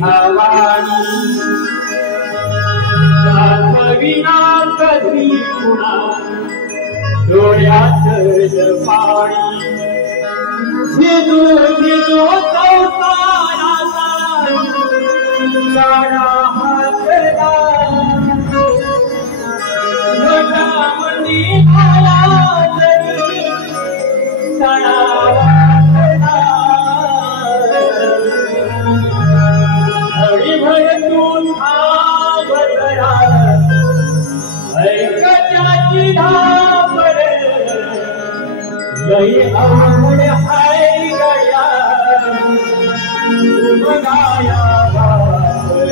भावानी विना कधी पुन्हा डोळ्यात पाणी झिजू झिजू संसाराचा गाडा हातला घटामंदी आला तरी तणावातला घडीभर तू थांबतला ऐकण्याची धापड लई अवघड हाय गड्या उमगाया बापर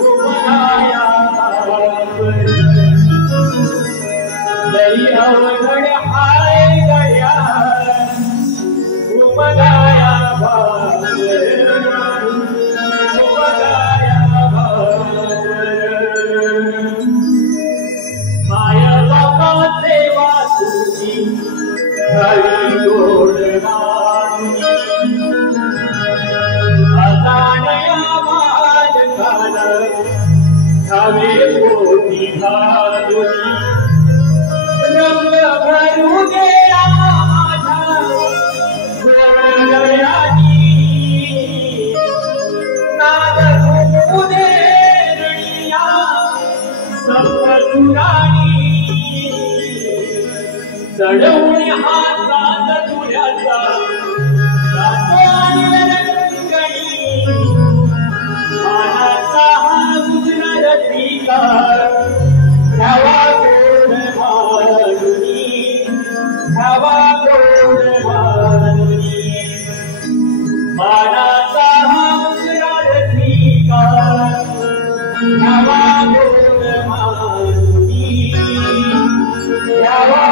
उमगाया बापर लई अवघड हाय गड्या उमगाया बापर उमगाया बापर माया बापाचे वासुची घरी गोडवानी अजाणया बालकाला घावे पोटी घालुनी रंग भरू गेला माझ्या गोडगळ्यानी नाद घुमू दे रडिया सप्तसुरानी चढवून हातात तुझ्याचा मानाचा हा दुसरा रसिका घ्यावा गोड मारुनी घ्यावा गोड मारुनी मानाचा हा दुसरा रसिका घ्यावा गोड मारुनी घ्यावा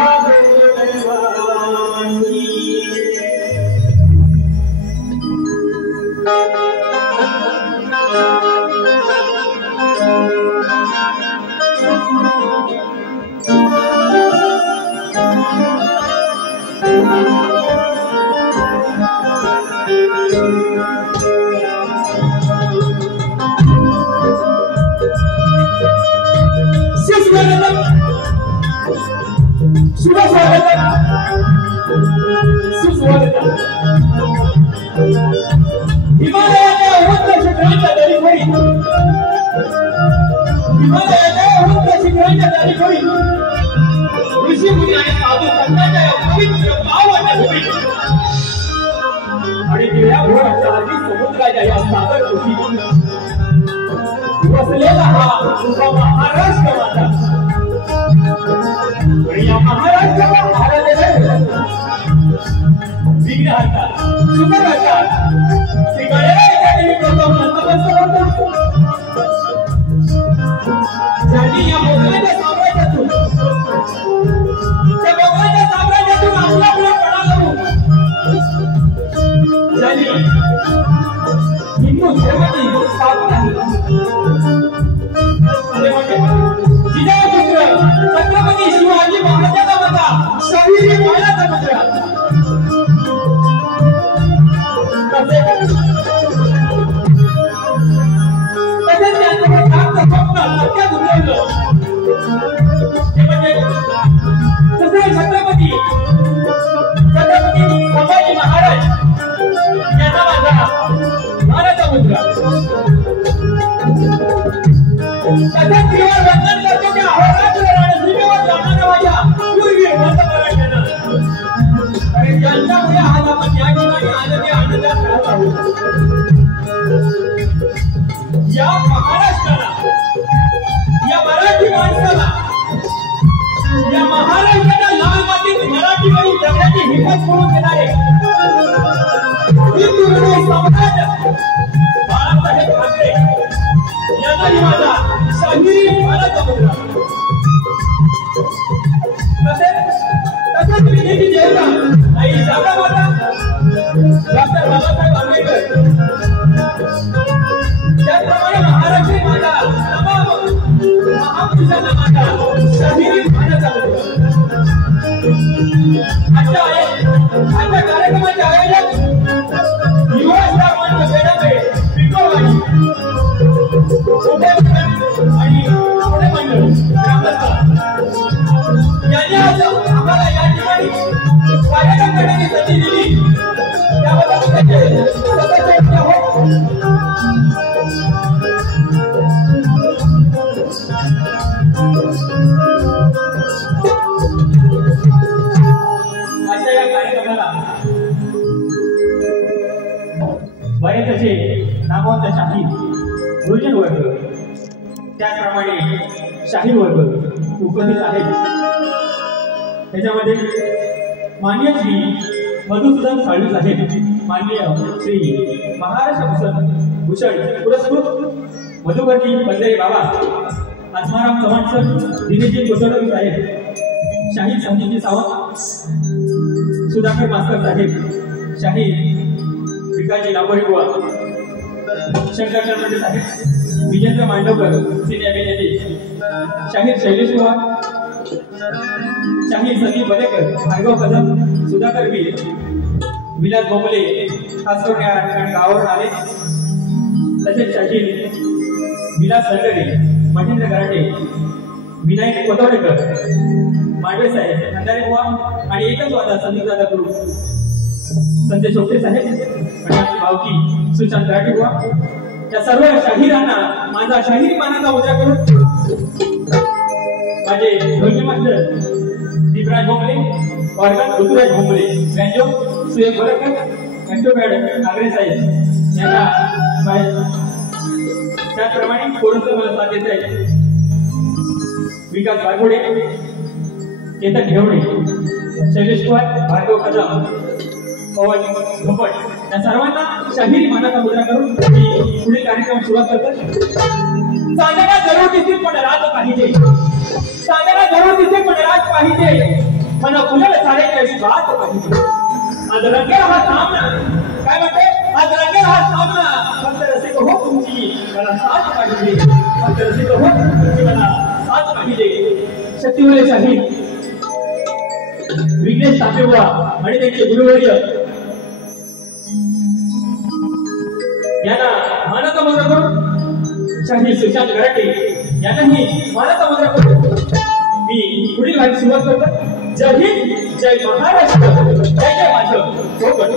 वसलेला हा तुझा महाराष्ट्र माझा या महाराष्ट्राला महाराजाला विघ्नहर्ता सुखकर्ता श्री गणेश नतमस्तक होतो ज्यांनी या मोगलाच्या साम्राज्यातून त्या मोगलाच्या साम्राज्यातून आपला पणा लावून ज्यांनी हिंदू धर्माची स्थापना छत्रपती शिवाजी महाराजांचा माझा शरीर मानाचा मुद्रा तसेच त्यांचं स्वप्न सत्यात उतरलं ते म्हणजे जसे छत्रपती संभाजी महाराज यांचा माझा मानाचा मुद्रा तसेच श्रीवर वंदन करतो की अहोरात्र रणसीमेवर जाणाऱ्या माझ्या पूर्वी मतपरायणांना आणि ज्यांच्यामुळे आज आपण या ठिकाणी आनंदी आनंदात राहत आहोत या महाराष्ट्राला या मराठी माणसाला या महाराष्ट्राच्या लाल मातीत मराठीवरील जगण्याची हिंमत करून देणारे हिंदू सम्राट बाळासाहेब ठाकरे यांनाही माझा शाहिरी मानाचा मुद्रा तसेच विधीची देवता आई शारदामाता डॉक्टर बाबासाहेब आंबेडकर त्याचप्रमाणे महाराष्ट्री माता तमाम महापुरुषांना माझा शाहिरी मानाचा मुद्रा आजच्या कार्यक्रमाचे आयोजक युवा स्टार मंच बेडाबे बरेच असे नामवंत शाही गुरुजन वर्ग त्याचप्रमाणे शाही वर्ग उपस्थित आहेत। त्याच्यामध्ये माननीय श्री मधुसूदन साळवी साहेब, माननीय श्री महाराष्ट्र भूषण पुरस्कृत मधुवर्ती बंदरे बाबा, आत्माराम चव्हाण सर, दिनेशजी कोसळवी साहेब, शाहीर संजीवजी सावंत, सुधाकर मास्तर साहेब, शाहीर विकासजी लांबोरे बुवा, शंकर कर्मटे साहेब, विजेंद्र मांडवकर सिने अभिनेते, शाहीर शैलेश बुवा, शाहीर संदीप बलेकर, भार्गव कदम, सुधाकर वीर, विलास बोंबले खास करून या ठिकाणी गावावरून आले, तसेच शाहीर विलास सलगरे, महेंद्र गराटे, विनायक कोतवडेकर, मांडवे साहेब, खंडारे बुवा आणि एकच वादा संदीप दादा गुरु, संजय चोपटे साहेब आणि आपली भावकी सुशांत गराटे बुवा, त्या सर्व शाहिरांना माझा शाहिरी मानाचा मुद्रा करून माझे ढोलकी master Deepraj Bhongle, organ Rituraj Bhongle, banjo Suyog Borkar, कंटोपॅड आगरे साहेब यांना त्याचप्रमाणे कोरंत मला साथ देत आहे विकास बारगोडे, चेतन घेवडे, शैलेश कुमार, भार्गव कदम, पवन धोपट या सर्वांना शाहिरी मानाचा मुद्रा करून मी पुढील कार्यक्रम सुरुवात करतो। चांदणा जरूर दिसतील पण राज पाहिजे, चांदणा जरूर दिसतील पण राज पाहिजे, मला फुलल सारे काही बात पाहिजे। आज रंगेल हा सामना, काय म्हणते, आज रंगेल हा सामना, फक्त रसिक हो तुमची मला साथ पाहिजे, फक्त रसिक हो तुमची मला साथ पाहिजे। शक्तिवले शाहीर विघ्नेश तांबेबुवा आणि त्यांचे गुरुवर्य यांना मानाचा मुद्रा करून शाहीर सुशांत गराटे यांनाही मानाचा मुद्रा करून मी पुढील भाग सुरुवात करतो। जय हिंद, जय महाराष्ट्र, जय जय माझं कोकण।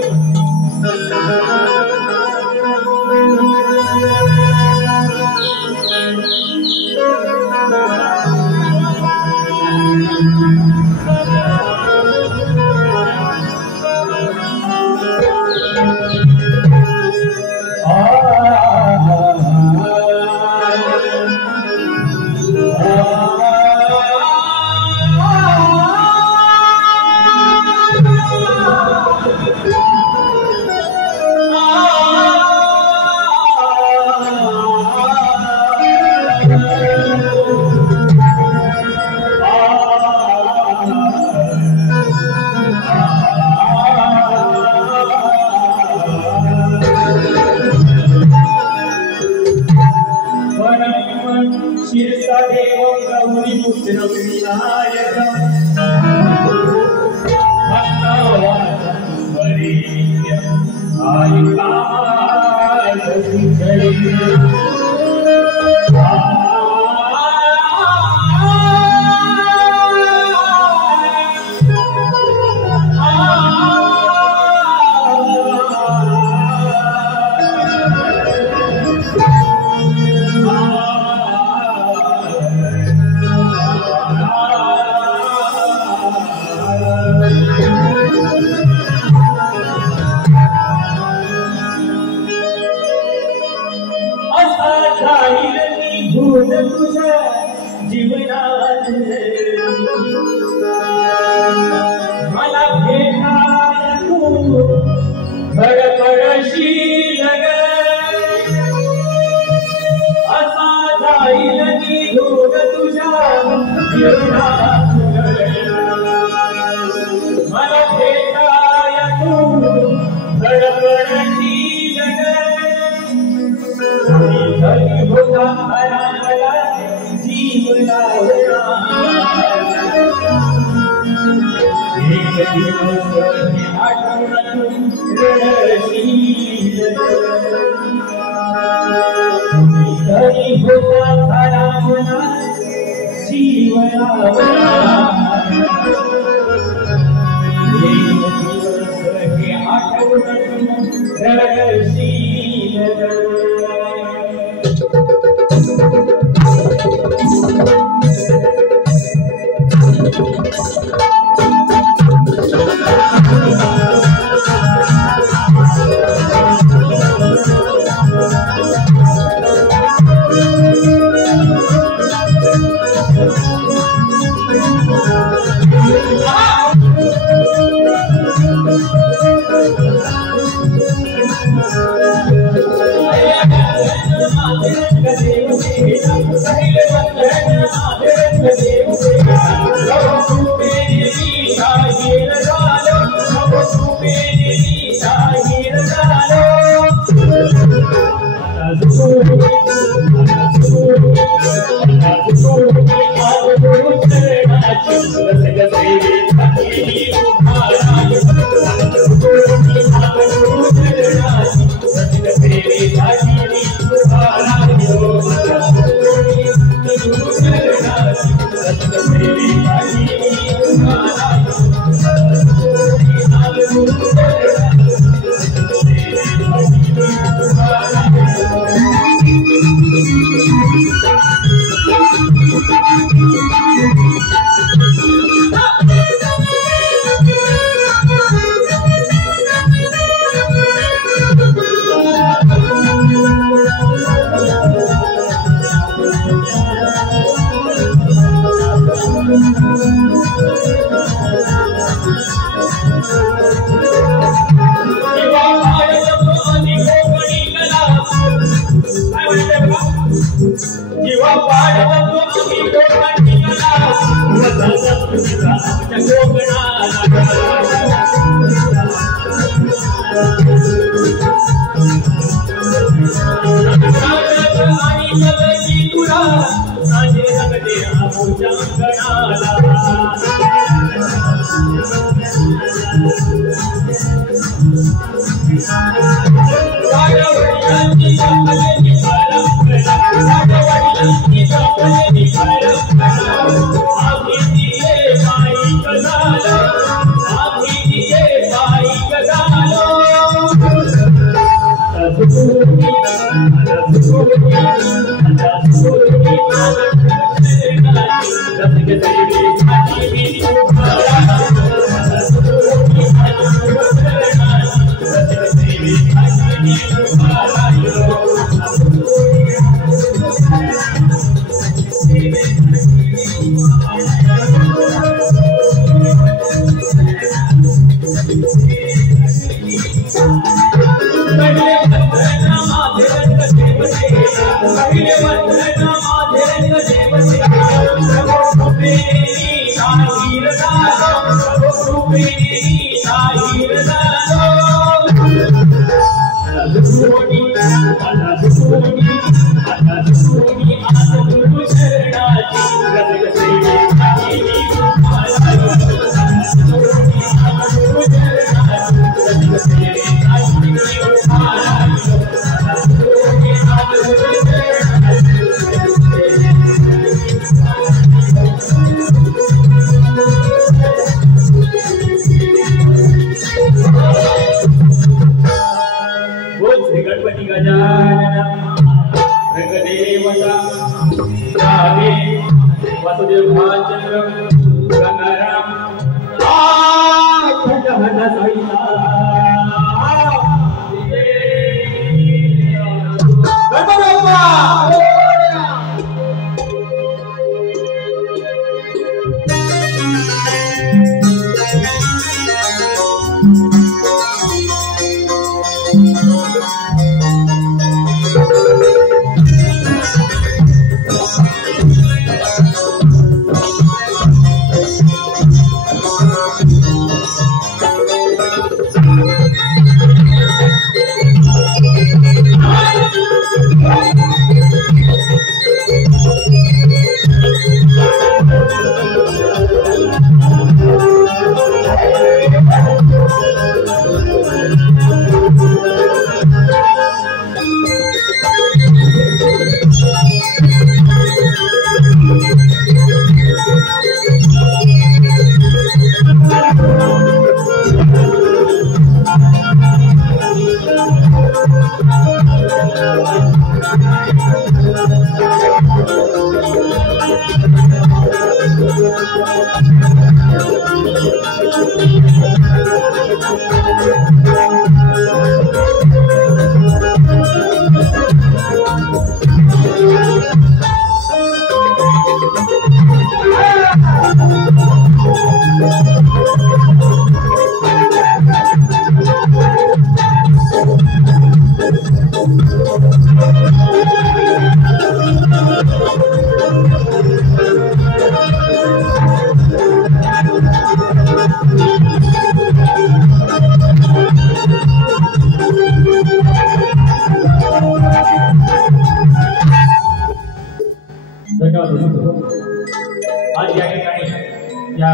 या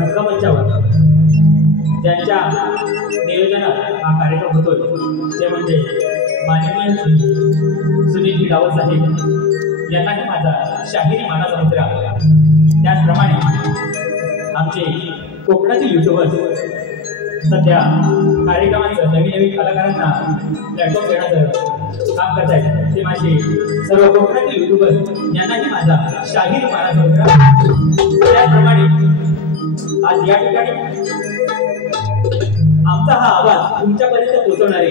रंगमंचावर ज्यांच्या नियोजनात हा कार्यक्रम होतोय ते म्हणजे माननीय सुनील भिडावत साहेब यांनाही माझा शाहिरी मानाचा मुद्रा। त्याचप्रमाणे आमचे कोकणातील युट्यूबर्स सध्या कार्यक्रमाचं नवीन नवीन कलाकारांना प्लॅटफॉर्म देण्याचं काम करत आहेत ते माझे सर्व कोकणातील युट्यूबर्स यांनाही माझा शाहिरी मानाचा मुद्रा। त्याचप्रमाणे आज या ठिकाणी आमचा हा आवाज तुमच्यापर्यंत पोहोचवणारे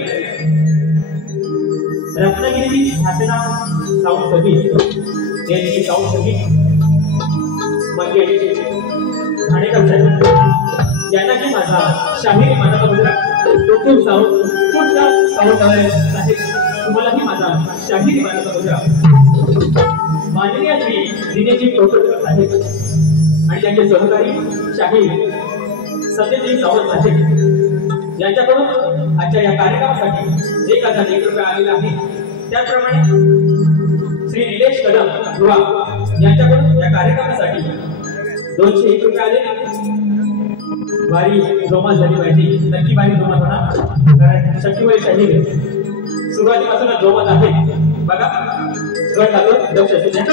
रत्नागिरी घाटना साऊंड सर्व्हिस यांची साऊंड सर्व्हिस मंगेश ठाणेकर साहेब यांनाही माझा शाहिरी मानाचा मुद्रा। डॉक्टर साऊंड साहेब तुम्हालाही माझा शाहिरी मानाचा मुद्रा। माननीय श्री दिनेशजी टोटकर साहेब आणि त्यांचे सहकारी शाहीर सत्यजित सावंत साहेब यांच्याकडून आजच्या या कार्यक्रमासाठी 1001 रुपये आलेला आहे। त्याचप्रमाणे श्री निलेश कदम दुवा यांच्याकडून या कार्यक्रमासाठी 201 रुपये आले। वारी जोमात झाली पाहिजे, नक्की वारी जोमात होणार कारण शक्तीवरी शाहीर सुरुवातीपासूनच जोमात आहे बघा। गट लागून लक्ष असू द्या।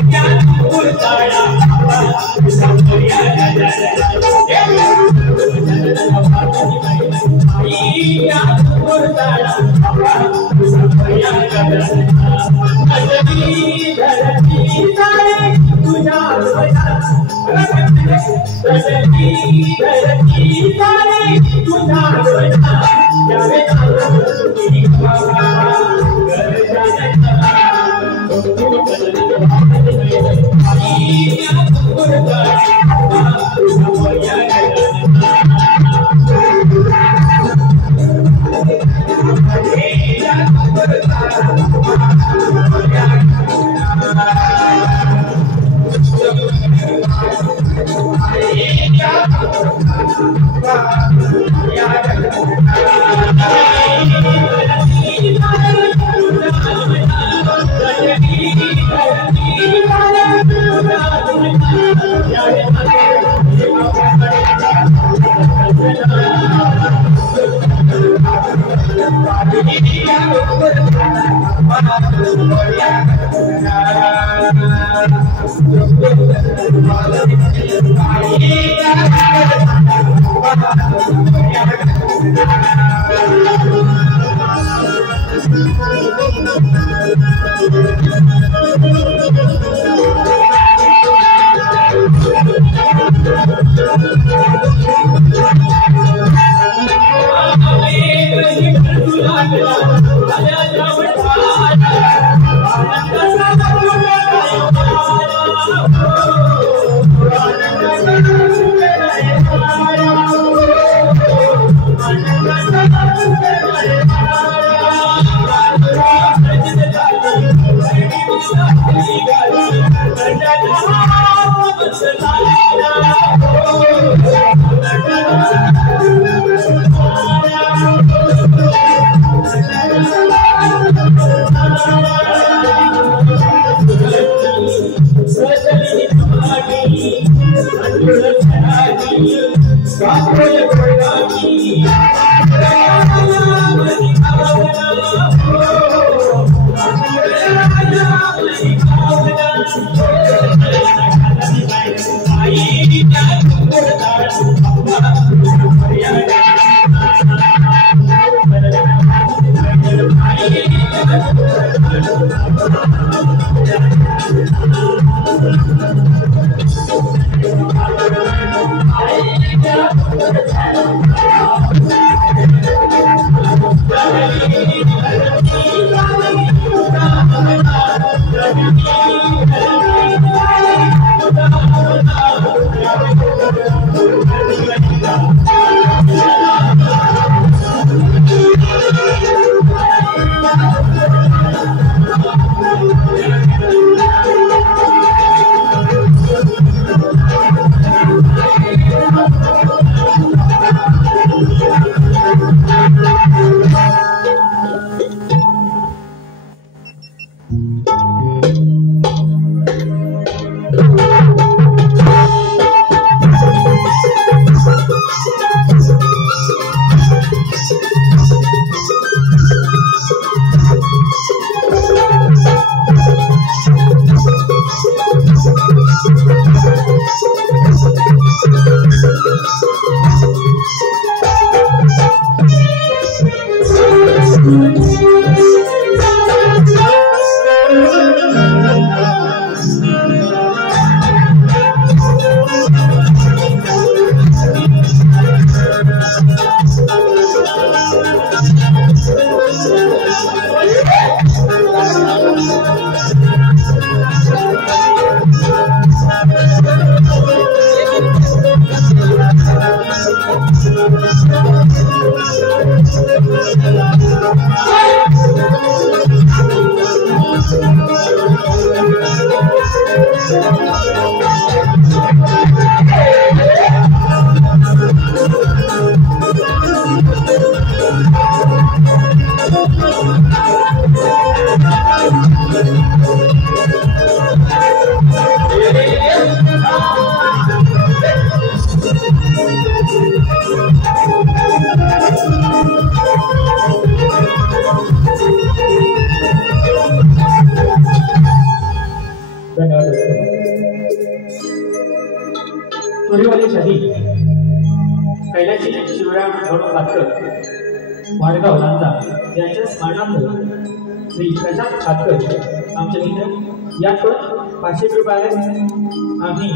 Yeah. तुरीवाली शाही कैलाशी शिवराम म्हणून लागतं वाडगाव लांजा यांच्या स्मरणार्थ श्री प्रशांत खातकर आमचे मित्र यात पण 500 रुपये आम्ही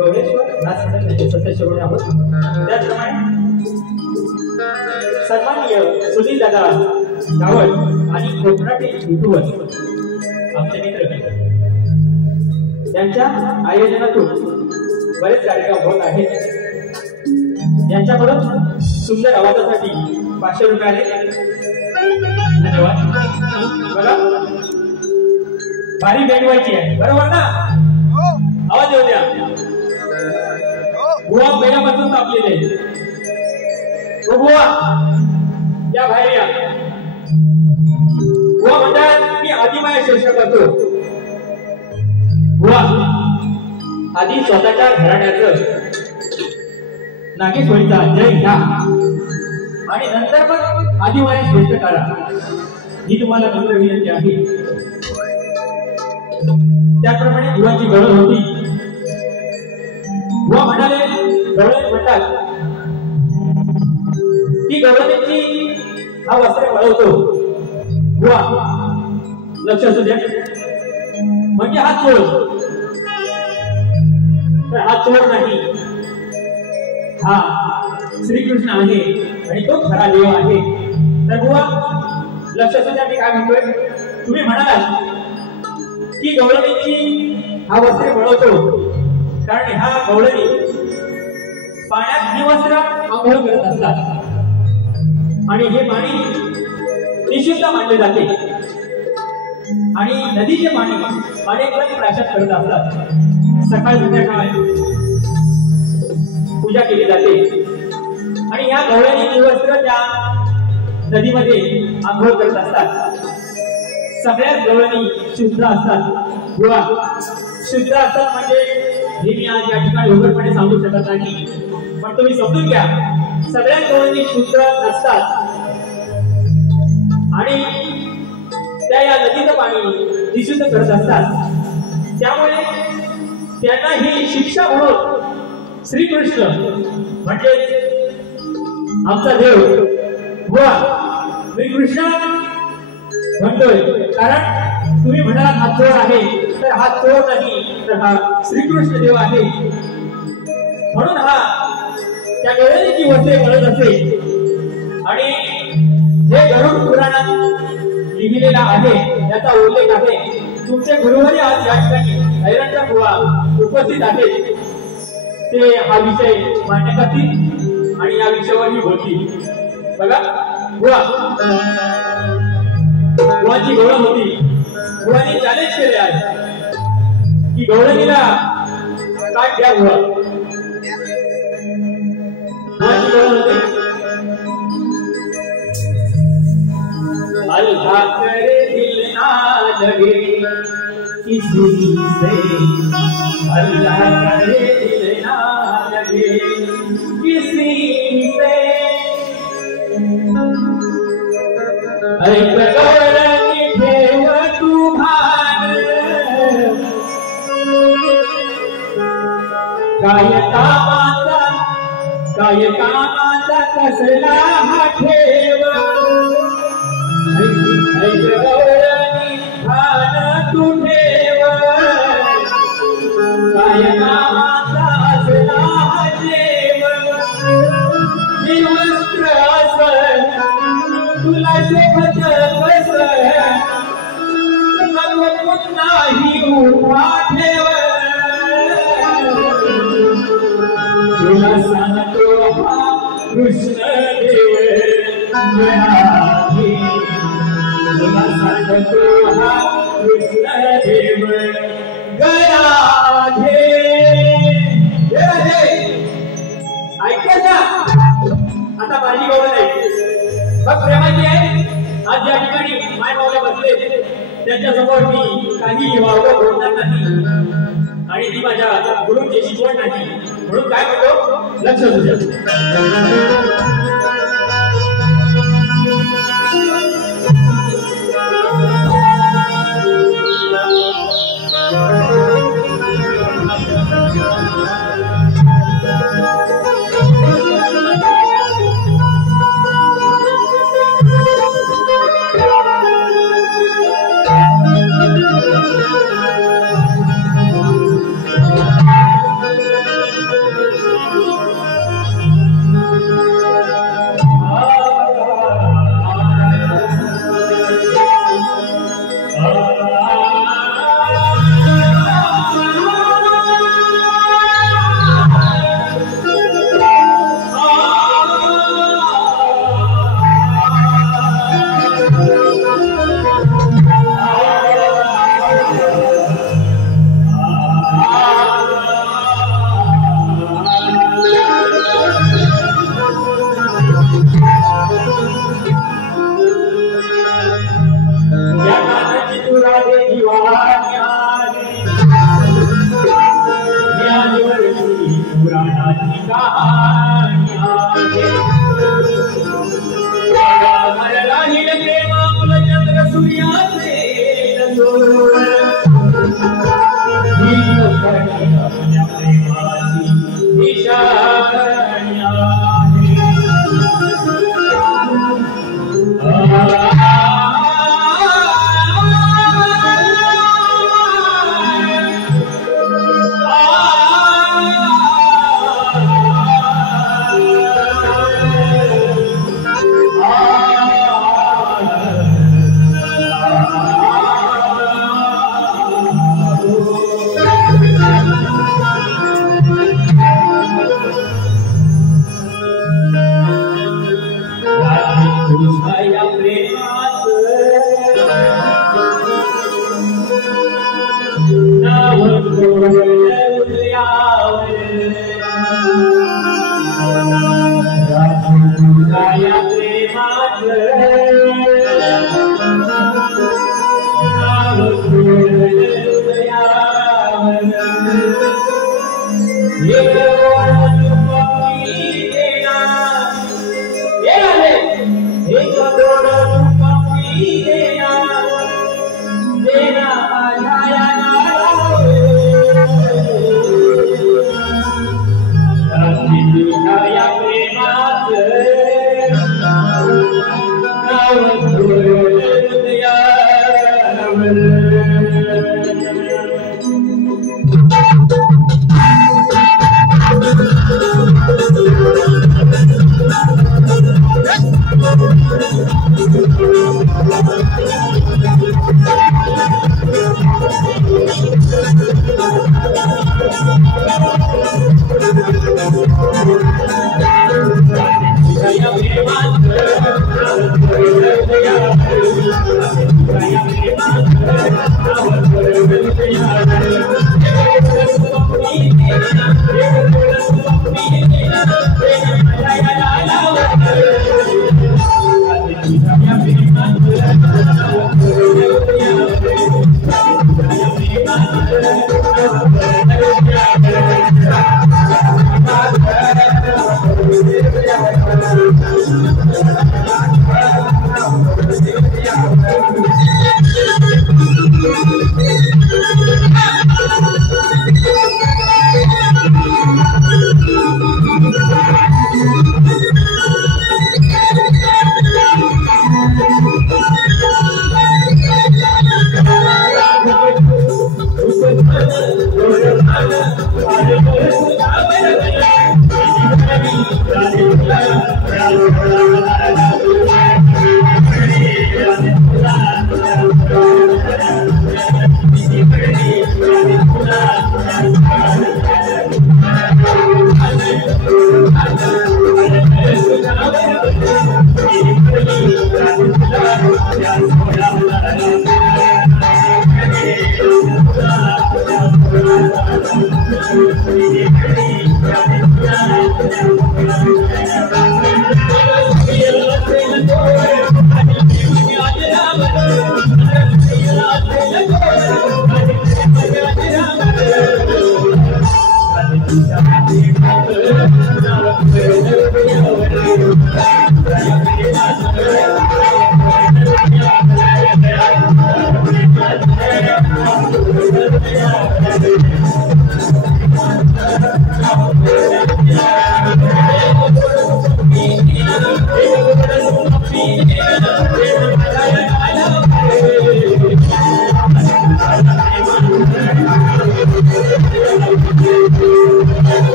गौरेश्वर नाथ यांचे सदस्य होणे आहोत। त्याचप्रमाणे सन्माननीय सुनील दादा गावड आणि कोकणातील युट्यूबर आमचे मित्र यांच्या आयोजनातून बरेच कार्यक्रम होत आहेत। यांच्याकडून सुंदर आवाजासाठी 500 रुपये आले। धन्यवाद। बघा भारी भेटवायची आहे बरोबर ना? आवाज येऊ द्या। बुवा पहिल्यापासून तापलेले बुवा या बाहेर या। बुवा म्हणतात मी आदिमाया शीर्षक करतो। बुवा आधी स्वतःच्या घराण्याचं नागेश्वरीचा जय घ्या आणि नंतर पण आदिमाया श्रेष्ठ करा ही तुम्हाला नम्र विनंती आहे। त्याप्रमाणे बुवाची गरज होती। बुवा म्हणाले गवळण म्हणतात की गवळणीची हा वस्त्र वळवतो। बुवा लक्ष असू द्या म्हणजे हा चोर तर हा चोर नाही, हा श्रीकृष्ण आहे आणि तो खरा देव आहे। तर बुवा लक्ष असू द्या मी काय म्हणतोय। तुम्ही म्हणालात की गवळणीची हा वस्त्र वळवतो कारण ह्या गवळणी पाण्यात निवस्त्र आंघोळ करत असतात आणि हे पाणी निषिद्ध मानले जाते आणि नदीचे पाणी अनेक प्राशत करत असतात। सकाळ संध्याकाळ पूजा केली जाते आणि या गवळणी निवस्त्र त्या नदीमध्ये आंघोळ करत असतात। सगळ्याच गवळणी शुद्ध असतात। बुवा शुद्ध असतात म्हणजे हे मी आज या ठिकाणी उघडपणे सांगू शकत नाही, पण तुम्ही समजून घ्या सगळ्याच गवळणी शुद्ध नसतात आणि त्या या नदीचं पाणी निषिद्ध करत असतात। त्यामुळे त्यांना ही शिक्षा म्हणून श्रीकृष्ण म्हणजे आमचा देव बुवा श्रीकृष्ण म्हणतोय कारण तुम्ही म्हणाला हा चोर आहे तर हा चोर नाही तर हा श्रीकृष्ण देव आहे। म्हणून हा त्या गवळणीची वस्त्रे वळत असे आणि हे गरुड पुराणात लिहिलेला आहे याचा उल्लेख आहे। तुमचे गुरुवारी आज या ठिकाणी हैराणचा बुवा उपस्थित आहेत ते हा विषय मांडणी करतील आणि या विषयावर बोलतील। बघा बुवा बुवाची गवळण होती। बुवानी चॅलेंज केले आहे की गवळणीला काय द्या बुवा। बुवाची गवळण होती अल्लाह करे दिल ना लगे किसी से, अल्लाह करे दिल ना लगे किसी से। ऐक गवळणी ठेव तू भान काय कामाचा कसला हा ठेव। ऐक गवळणी भान तू ठेव काय कामाचा असला हा देव। निवस्त्र असल तुला शोभत कस मग पुन्हाही उभा ठेव। तुला सांगतो हा कृष्ण देव आहे। तुला सांगतो हा कृष्ण देव गराधे। ऐकत ना आता माझी गवळण आहे बघ प्रेमाची आहे। आज या ठिकाणी माय मावल्या बसले त्यांच्या समोर मी काही वावलं बोलणार नाही आणि ती माझ्या गुरुची शिकवण नाही म्हणून काय म्हणतो लक्ष द्या।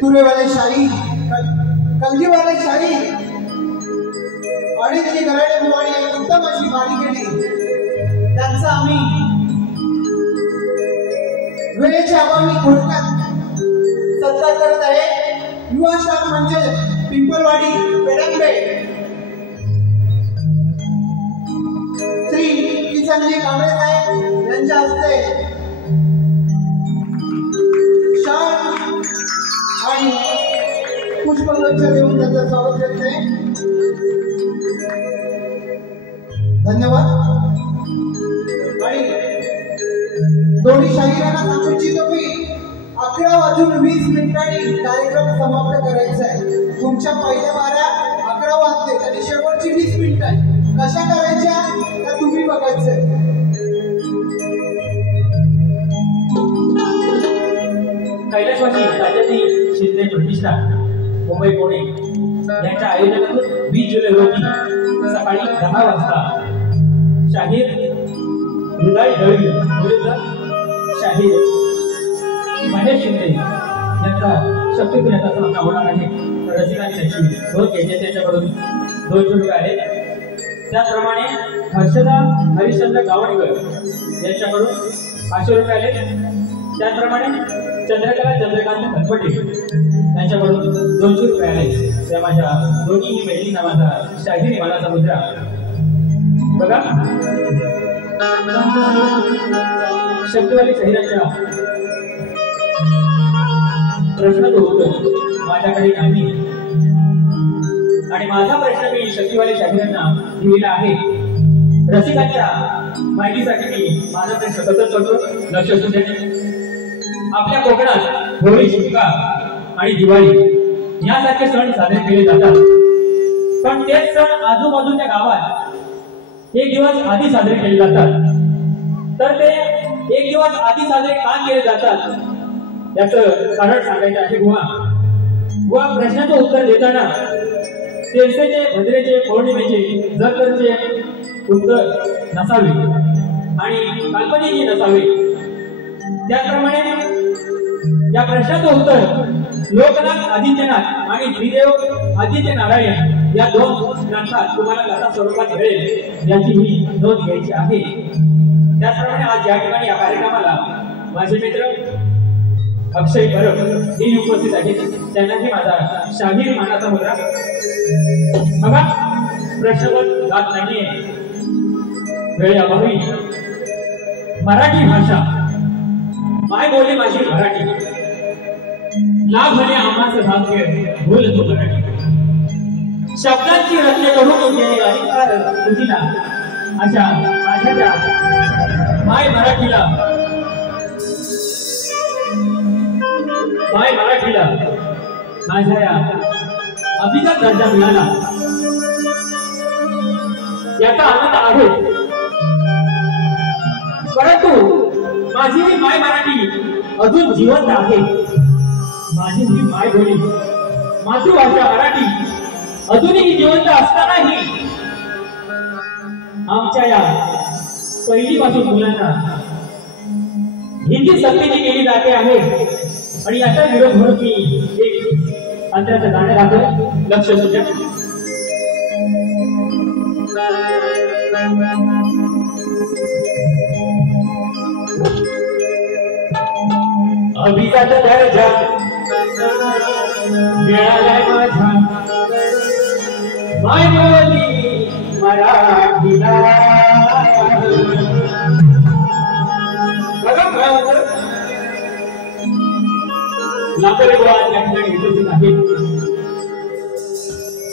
तुरे वाले शाही कलगी वाले शाही आणि त्याची गराडे बुवाडी एक उत्तम अशी बारी केली त्यांचा आम्ही वेळेच्या अभावी थोडक्यात सत्कार करत आहे। युवा स्टार म्हणजे पिंपलवाडी पेडंबे श्री किसनजी कांबळे साहेब यांच्या हस्ते आणि पुष्पगुच्छ देऊन त्यांचं स्वागत करते। धन्यवाद। आणि दोन्ही शाहिरांना सांगू इच्छितो की 11:20 कार्यक्रम समाप्त करायचा आहे। तुमच्या पहिल्या बाऱ्या 11 वाजले आणि शेवटची 20 मिनिटं कशा करायच्या त्या तुम्ही बघायचं। कैलासवासी राजाची शिंदे प्रतिष्ठा मुंबई पुणे यांच्या आयोजनातून 20 जुलै रोजी सकाळी 10 वाजता शाहीर हृदय दळवी विरुद्ध शाहीर महेश शिंदे यांचा शक्तिपुराचा सामना होणार आहे। रसिकांसाठी 2 घ्यायचे त्यांच्याकडून 200 रुपये आले। त्याचप्रमाणे हर्षदा हरिश्चंद्र गावणकर यांच्याकडून 500 रुपये आले। त्याचप्रमाणे चंद्रकला चंद्रकांत खनपटे यांच्याकडून 200 रुपये आले। त्या माझ्या दोन्ही बहिणींना माझा शाहिरी मानाचा मुद्रा बघा। शब्दवाली शाहिराच्या प्रश्न तो होतो माझ्याकडे नाही आणि माझा प्रश्न मी शक्तिवाली शाहिरांना दिलेला आहे। रसिकांच्या माहितीसाठी मी माझा प्रश्न सतत करतो, लक्ष असू दे। आपल्या कोकणात होळी, शिमगा आणि दिवाळी यासारखे सण साजरे केले जातात, पण तेच सण आजूबाजूच्या गावात एक दिवस आधी साजरे केले जातात। तर ते एक दिवस आधी साजरे का केले जातात याचं कारण सांगायचं आहे। बुवा प्रश्नाचं उत्तर देताना तेरसेचे, भद्रेचे, पौर्णिमेचे, जरकरचे उत्तर नसावे आणि काल्पनिकही नसावे। त्याचप्रमाणे या प्रश्नाचं उत्तर लोकनाथ आदित्यनाथ आणि श्रीदेव आदित्य नारायण या 2 ग्रंथात तुम्हाला कथा स्वरूपात मिळेल याची ही नोंद घ्यायची आहे। त्याचप्रमाणे आज या ठिकाणी या कार्यक्रमाला माझे मित्र अक्षय परब हे उपस्थित आहेत, त्यांनाही माझा शाहीर मानाचा मुद्रा बघा। प्रश्नपद जात नाहीये वेळेअभावी। मराठी भाषा माय बोली माझी मराठी, लाभले आम्हाचं भाग्य बोलतो मराठी। शब्दांची रचना करून गेले अधिकार तुझीला अशा माझ्या माय मराठीला माझ्या या अभिजात दर्जा मिळाला याचा आनंद आहे। परंतु माझी ही माय मराठी अजून जिवंत आहे। माझी ही माय बोली मातृभाषा मराठी अजूनही जिवंत असतानाही आमच्या या पहिलीपासून मुलांना हिंदी सक्तीची केली जाते आहे आणि याचा विरोध म्हणून मी एक अंतराचं गाणं गातो, लक्ष असू द्या। अभिजात दर्जा मिळालाय माझ्या माय बोली मराठीला। लाखोरे गोळा त्या ठिकाणी उपस्थित आहेत।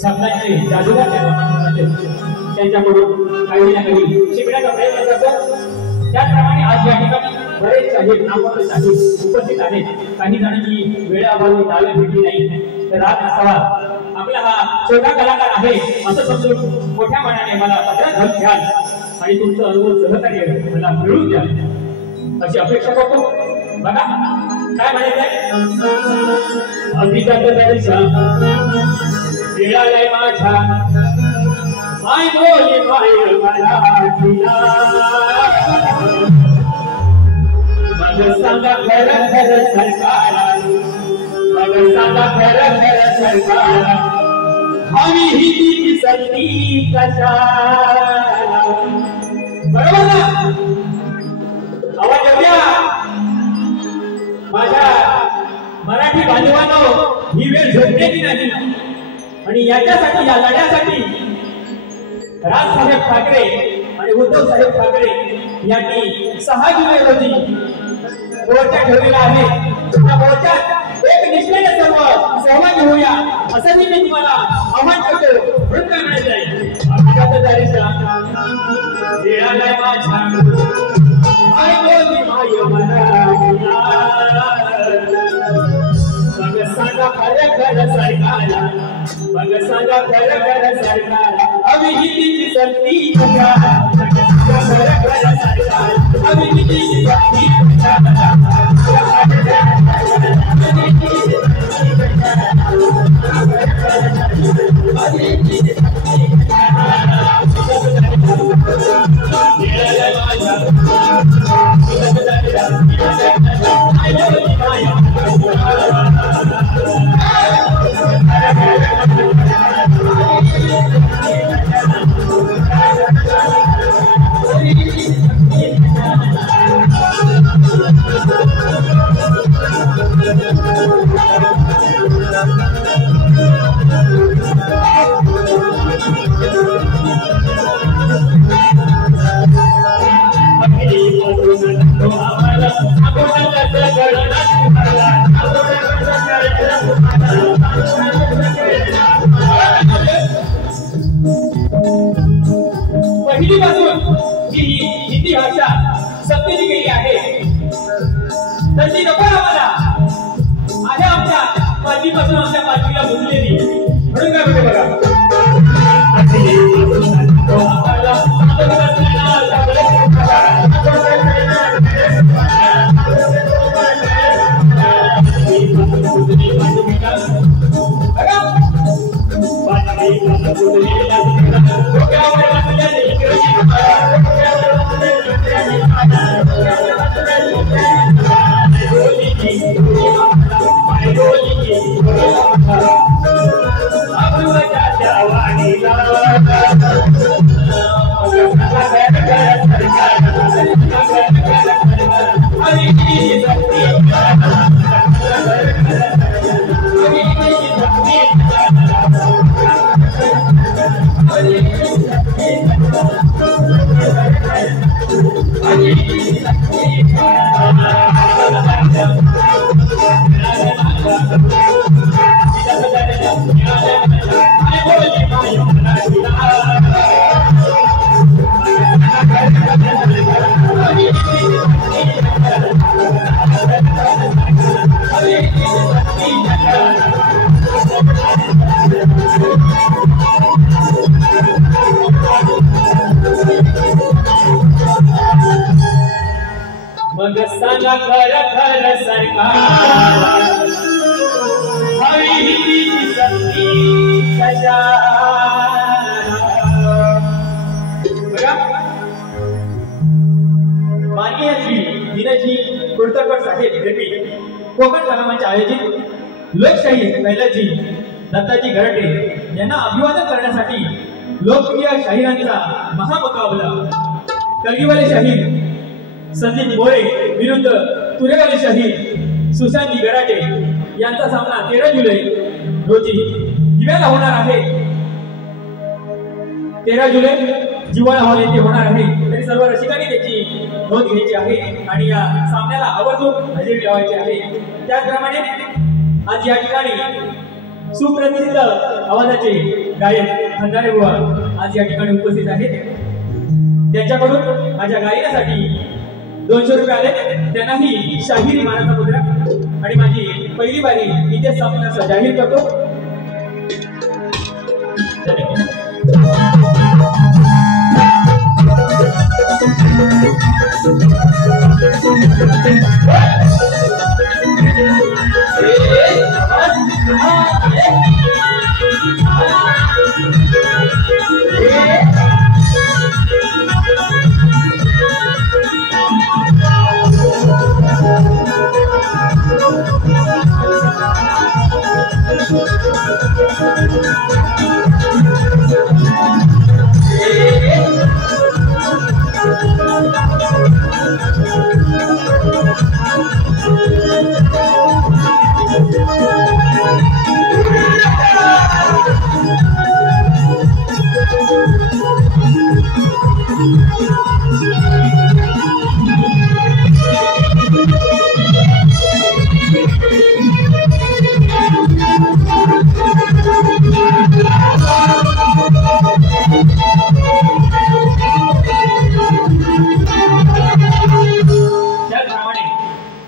शब्दांचे जादूगार त्यांच्याकडून काही ना काही शिकण्याचा प्रयत्न करतो। त्याचप्रमाणे आज या ठिकाणी बरेच शाहीर नामवंत शाहीर उपस्थित आहेत। काही जणांची वेळेअभावी नावे भेटली नाही तर रात असावा आपला हा छोटा कलाकार आहे असं समजून मोठ्या मनाने मला पत्रात घालून घ्याल आणि तुमचं अनुभव सहकार्य मला मिळवून द्याल अशी अपेक्षा करतो। बघा काय म्हणायचंय। अभिजात दर्शन मिळालंय माझ्या माय बोली माय मराठीला मग सांगा खरं खरं सरकार मग सांगा खरं खरं सरकार हवी ही तिची संधी कशाला बरोबर ना आवाज येऊ द्या माझ्या मराठी बांधवांनो ही वेळ झोपण्याची नाही आणि याच्यासाठी या लढ्यासाठी राजसाहेब ठाकरे आणि उद्धव साहेब ठाकरे यांनी 6 जुलै रोजी मोर्चा ठेवलेला आहे त्या मोर्चात एक निष्ठेने सर्व सहभागी होऊया असं मी तुम्हाला आव्हान करतो म्हणून काय म्हणायचं आहे अभिजात दर्शन मिळालंय माझ्या माय बोली माय मराठीला मग सांगा खरं खरं सरकारला मग सांगा खरं खरं सरकारला अभिजितीची संधी खरं खरं सरकार अभिजितीची संधी पहिलीपासून ही हिंदी भाषा सक्तीची गेली आहे तशी नको आम्हाला आधी आमच्या पाचवीपासून आमच्या पाचवीला बुजलेली म्हणून काय होते बघा मग सांगा खरं खरं सरकार हवी ही संधी कशाला बघा माननीय श्री दिनजी कुर्तकर साहेब भेटी कोकण कलामांच्या आयोजित लोकशाही कैलाजी दत्ताजी घरटे यांना अभिवादन करण्यासाठी लोकप्रिय शाहिरांचा महामुकाबला कलगीवाले शाहीर संदीप मोरे विरुद्ध तुरेवाले शाहीर सुशांती गराटे यांचा सामना 13 जुलै रोजी दिव्याला होणार आहे 13 जुलै जिवाळा हॉल येथे होणार आहे तरी सर्व रसिकांनी त्याची नोंद घ्यायची आहे आणि या सामन्याला आवर्जून हजेरी लावायची आहे त्याचप्रमाणे आज या ठिकाणी सुप्रसिद्ध आवाजाचे गायक खंदारे बुवा आज या ठिकाणी उपस्थित आहेत त्यांच्याकडून माझ्या गायनासाठी 200 रुपये आले त्यांनाही शाहिरी मानाचा मुद्रा आणि माझी पहिली बारी इथे सामन्याचा जाहीर करतो धन्यवाद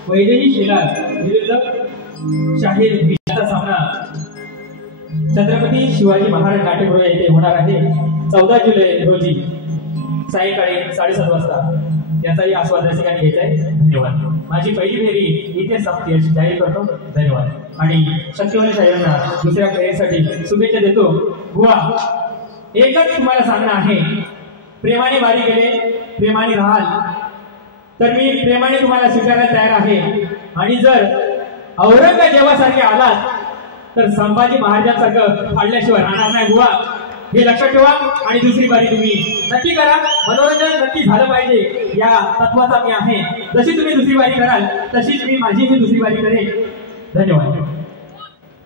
वैदेही शेलार विरुद्ध शाहीर भिलाचा सामना छत्रपती शिवाजी महाराज नाट्यगृह येथे होणार आहे 14 जुलै रोजी सायंकाळी 7:30 वाजता. याचाही आस्वाद रसिकांनी घ्यायचा आहे. धन्यवाद. माझी पहिली फेरी इथे संपते अशी जाहीर करतो. धन्यवाद. आणि शक्तिवान शाहीरांना दुसऱ्या फेरीसाठी शुभेच्छा देतो. बुवा, एकच तुम्हाला सांगणं आहे, प्रेमाने वारी गेले प्रेमाने राहाल तर मी प्रेमाने तुम्हाला स्वीकारायला तयार आहे. आणि जर औरंगजेबासारखे आलात तर संभाजी महाराजांसारखं फाडल्याशिवाय राहणार नाही बुवा. हे लक्षात ठेवा आणि दुसरी बारी तुम्ही नक्की करा. मनोरंजन नक्की झालं पाहिजे या तत्वाचा मी आहे. जशी तुम्ही दुसरी बारी कराल तशीच मी माझी दुसरी बारी करेन. धन्यवाद.